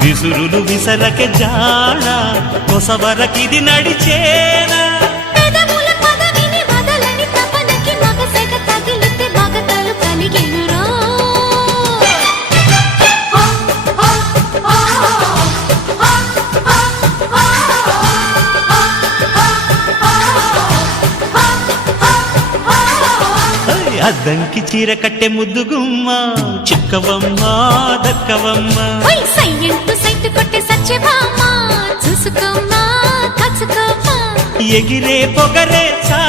విసురులు విసరకే జాడ కొసవరకిది నడిచేనా అద్దంకి చీర కట్టె ముద్దుగుమ్మ చిక్కవమ్మ దక్కవమ్మ సైట్ కొట్టే చూసుకోమ్మా ఎగిరే పొగరే చా